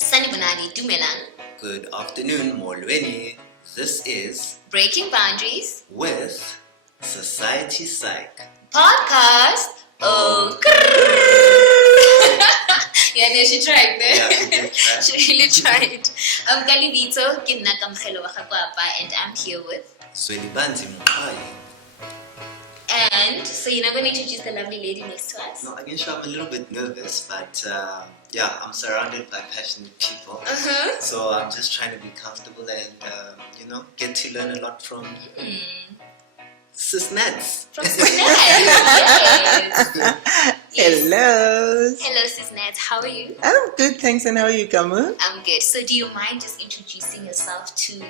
Sanibonani Dumelang. Good afternoon, Molweni. This is Breaking Boundaries with Society Psych podcast. Oh, yeah, no, she tried, no? Yeah, She really tried. I'm Galivito, and I'm here with. Zwelibanzi Mqhayi. And so you're not going to introduce the lovely lady next to us? No, I guess I'm a little bit nervous, but yeah, I'm surrounded by passionate people. Uh-huh. So I'm just trying to be comfortable and, get to learn a lot from Sis Nadz. From Sis Nadz, yes. Hello. Hello, Sis Nadz. How are you? I'm good, thanks. And how are you, Kamu? I'm good. So do you mind just introducing yourself to,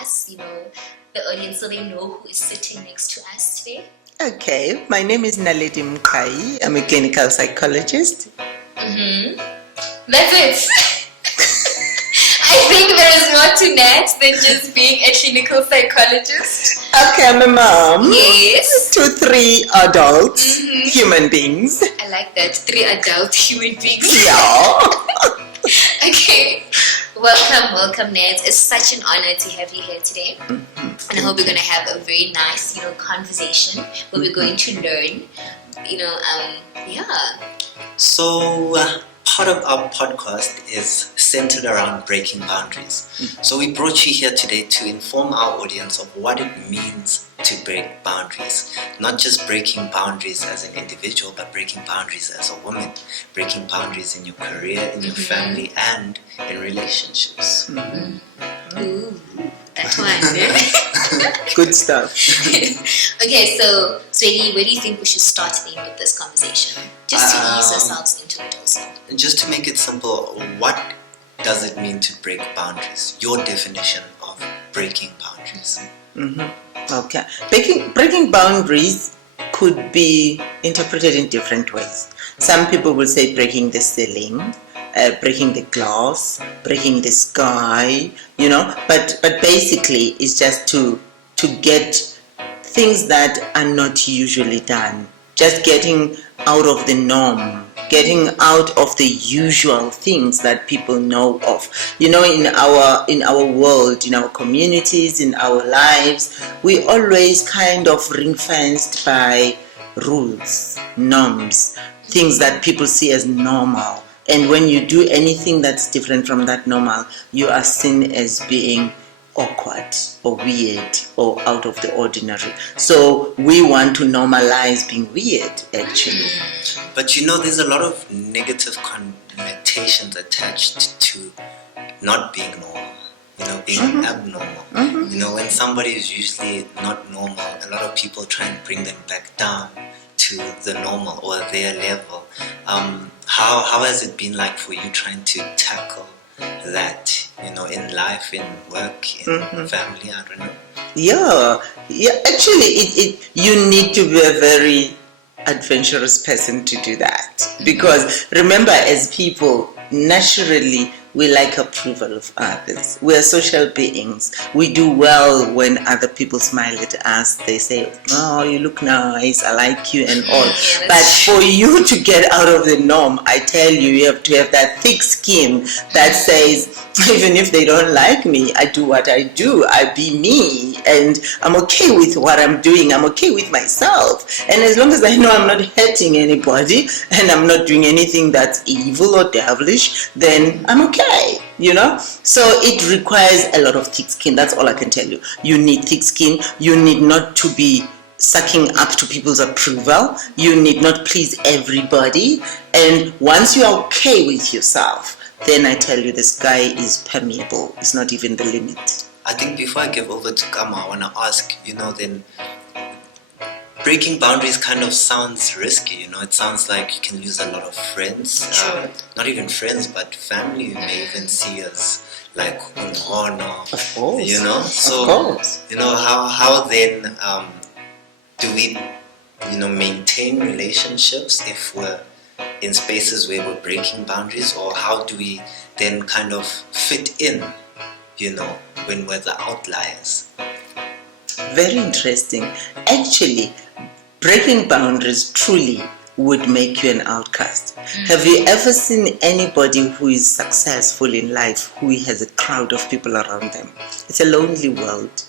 us, the audience, so they know who is sitting next to us today? Okay, my name is Naledi Mqhayi. I'm a clinical psychologist. Mm-hmm. That's it. I think there is more to Nadz than just being a clinical psychologist. Okay, I'm a mom. Yes. To 3 adults, human beings. I like that. 3 adult human beings. Yeah. Okay. Welcome, Nadz. It's such an honor to have you here today. And I hope we're going to have a very nice, conversation where we're going to learn, So part of our podcast is centered around breaking boundaries. So we brought you here today to inform our audience of what it means to break boundaries. Not just breaking boundaries as an individual, but breaking boundaries as a woman. Breaking boundaries in your career, in your family, and in relationships. Ooh, that one. Good stuff. Okay, so Zweli, where do you think we should start with this conversation? Just to ease ourselves into it also. Just to make it simple, what does it mean to break boundaries? Your definition of breaking boundaries. Okay. Breaking boundaries could be interpreted in different ways. Some people will say breaking the ceiling, breaking the glass, breaking the sky, but basically it's just to get things that are not usually done, just getting out of the norm, getting out of the usual things that people know of. In our world, in our communities, in our lives, we always kind of ring-fenced by rules, norms, things that people see as normal. And when you do anything that's different from that normal, you are seen as being awkward or weird or out of the ordinary. So we want to normalize being weird, actually. But there's a lot of negative connotations attached to not being normal, being abnormal. When somebody is usually not normal, a lot of people try and bring them back down to the normal or their level. How has it been like for you trying to tackle that, in life, in work, in family, I don't know? Yeah. Actually, you need to be a very adventurous person to do that. Because remember, as people, naturally, we like approval of others. We are social beings. We do well when other people smile at us. They say, "Oh, you look nice, I like you," and all. But for you to get out of the norm, I tell you, you have to have that thick skin that says, even if they don't like me, I do what I do. I be me, and I'm okay with what I'm doing. I'm okay with myself. And as long as I know I'm not hurting anybody and I'm not doing anything that's evil or devilish, then I'm okay. So it requires a lot of thick skin. That's all I can tell you. You need thick skin. You need not to be sucking up to people's approval. You need not please everybody. And once you're okay with yourself, then I tell you the sky is permeable. It's not even the limit. I think before I give over to Kama, I want to ask, then breaking boundaries kind of sounds risky, it sounds like you can lose a lot of friends. Sure. Not even friends, but family you may even see as like honor. Of course. So, of course. How then do we, maintain relationships if we're in spaces where we're breaking boundaries, or how do we then kind of fit in, when we're the outliers? Very interesting. Actually, breaking boundaries truly would make you an outcast. Have you ever seen anybody who is successful in life who has a crowd of people around them? It's a lonely world.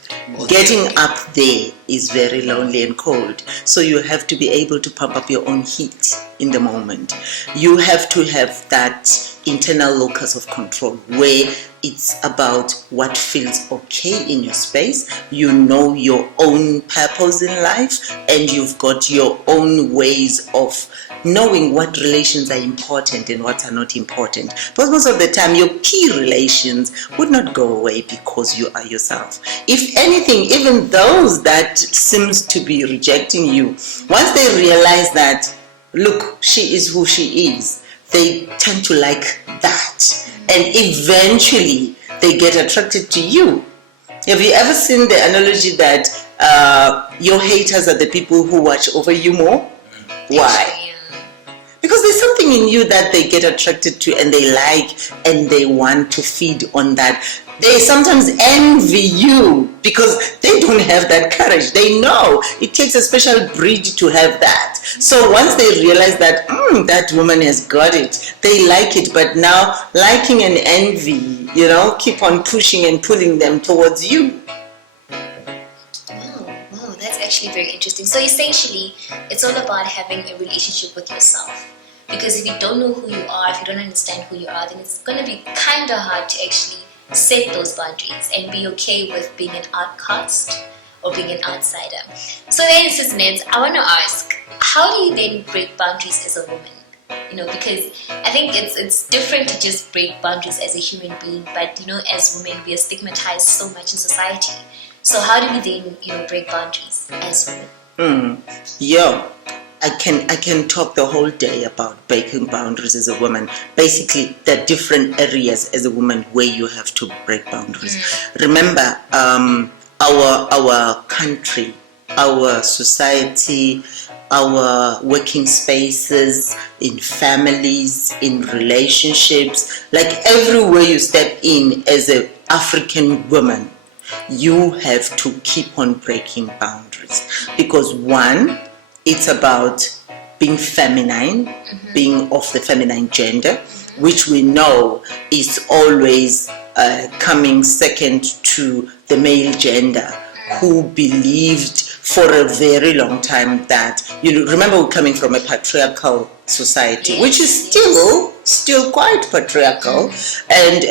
Getting up there is very lonely and cold. So you have to be able to pump up your own heat in the moment. You have to have that internal locus of control where it's about what feels okay in your space. You know your own purpose in life, and you've got your own ways of knowing what relations are important and what are not important. But most of the time, your key relations would not go away because you are yourself. If anything, even those that seems to be rejecting you, once they realize that, look, she is who she is, they tend to like that, and eventually they get attracted to you. Have you ever seen the analogy that your haters are the people who watch over you more? Why? Because there's something in you that they get attracted to and they like, and they want to feed on that. They sometimes envy you because they don't have that courage. They know it takes a special breed to have that. So once they realize that that woman has got it, they like it. But now liking and envy, keep on pushing and pulling them towards you. Wow, that's actually very interesting. So essentially, it's all about having a relationship with yourself. Because if you don't know who you are, if you don't understand who you are, then it's going to be kind of hard to actually set those boundaries and be okay with being an outcast or being an outsider. So then, Sis Nadz, I want to ask, how do you then break boundaries as a woman? Because I think it's different to just break boundaries as a human being, but as women we are stigmatized so much in society. So how do we then break boundaries as women? I can talk the whole day about breaking boundaries as a woman. Basically, there are different areas as a woman where you have to break boundaries. Remember, our country, our society, our working spaces, in families, in relationships, like everywhere you step in as an African woman, you have to keep on breaking boundaries. Because one, it's about being feminine, being of the feminine gender, which we know is always coming second to the male gender, who believed for a very long time that, remember we're coming from a patriarchal society, which is still quite patriarchal, and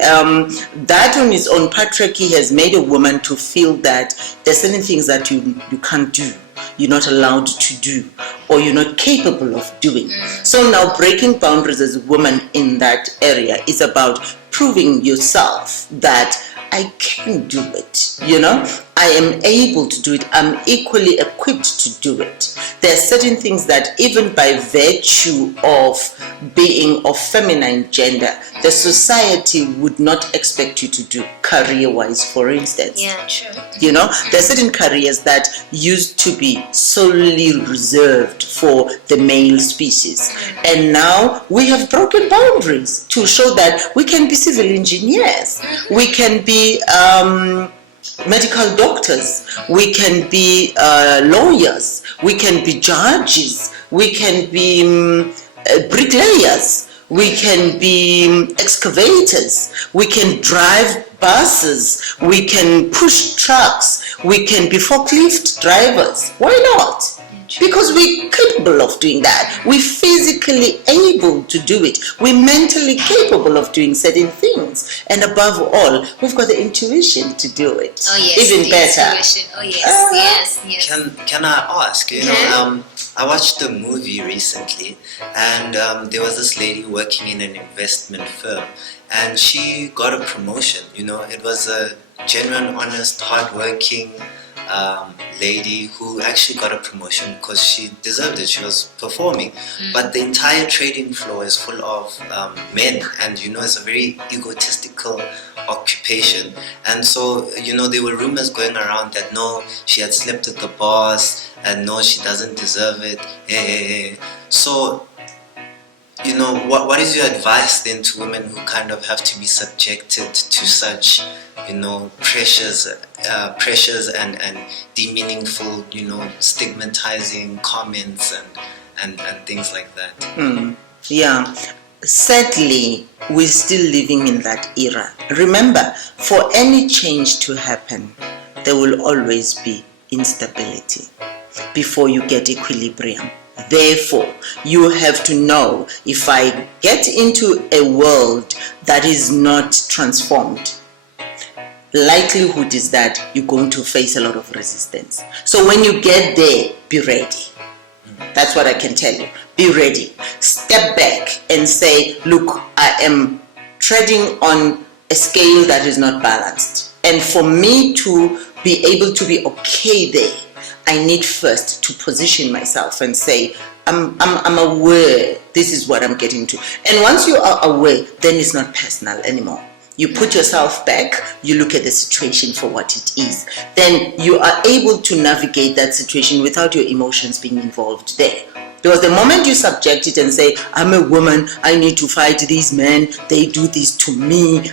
that on its own, patriarchy has made a woman to feel that there's certain things that you can't do, you're not allowed to do, or you're not capable of doing. So now breaking boundaries as a woman in that area is about proving yourself that I can do it, I am able to do it. I'm equally equipped to do it. There are certain things that even by virtue of being of feminine gender, the society would not expect you to do career-wise, for instance. Yeah, true. There are certain careers that used to be solely reserved for the male species. And now we have broken boundaries to show that we can be civil engineers. We can be medical doctors, we can be lawyers, we can be judges, we can be bricklayers, we can be excavators, we can drive buses, we can push trucks, we can be forklift drivers. Why not? Because we're capable of doing that. We're physically able to do it. We're mentally capable of doing certain things. And above all, we've got the intuition to do it. Oh, yes. Even better. Intuition. Oh, yes. Yes. Can I ask, I watched a movie recently, and there was this lady working in an investment firm, and she got a promotion. It was a genuine, honest, hardworking lady who actually got a promotion because she deserved it. She was performing, but the entire trading floor is full of men, and it's a very egotistical occupation. And so there were rumors going around that no, she had slept with the boss, and no, she doesn't deserve it. So what is your advice then to women who kind of have to be subjected to such pressures and demeaningful, stigmatizing comments and things like that. Yeah. Sadly, we're still living in that era. Remember, for any change to happen, there will always be instability before you get equilibrium. Therefore, you have to know, if I get into a world that is not transformed, likelihood is that you're going to face a lot of resistance. So when you get there, be ready. That's what I can tell you. Be ready. Step back and say, look, I am treading on a scale that is not balanced. And for me to be able to be okay there, I need first to position myself and say, I'm aware this is what I'm getting to. And once you are aware, then it's not personal anymore. You put yourself back, you look at the situation for what it is. Then you are able to navigate that situation without your emotions being involved there. Because the moment you subject it and say, I'm a woman, I need to fight these men, they do this to me,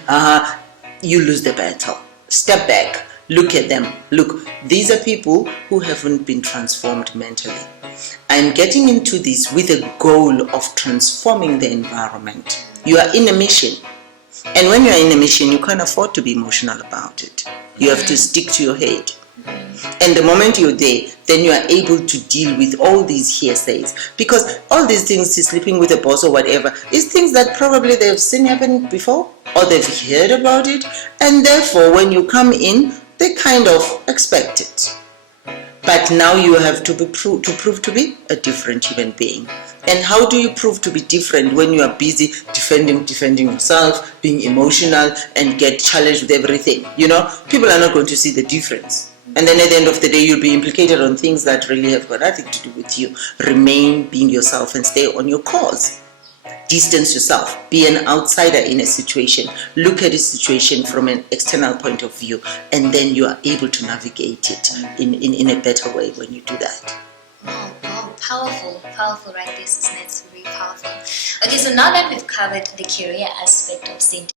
you lose the battle. Step back, look at them. Look, these are people who haven't been transformed mentally. I'm getting into this with a goal of transforming the environment. You are in a mission. And when you're in a mission, you can't afford to be emotional about it. You have to stick to your head. And the moment you're there, then you are able to deal with all these hearsays. Because all these things, sleeping with a boss or whatever, is things that probably they've seen happen before, or they've heard about it. And therefore, when you come in, they kind of expect it. But now you have to prove to be a different human being. And how do you prove to be different when you are busy defending yourself, being emotional, and get challenged with everything? You know, people are not going to see the difference. And then at the end of the day, you'll be implicated on things that really have got nothing to do with you. Remain being yourself and stay on your course. Distance yourself. Be an outsider in a situation. Look at the situation from an external point of view, and then you are able to navigate it in a better way when you do that. Wow, powerful right there, Sis Nadz, very powerful. Okay, so now that we've covered the career aspect of St.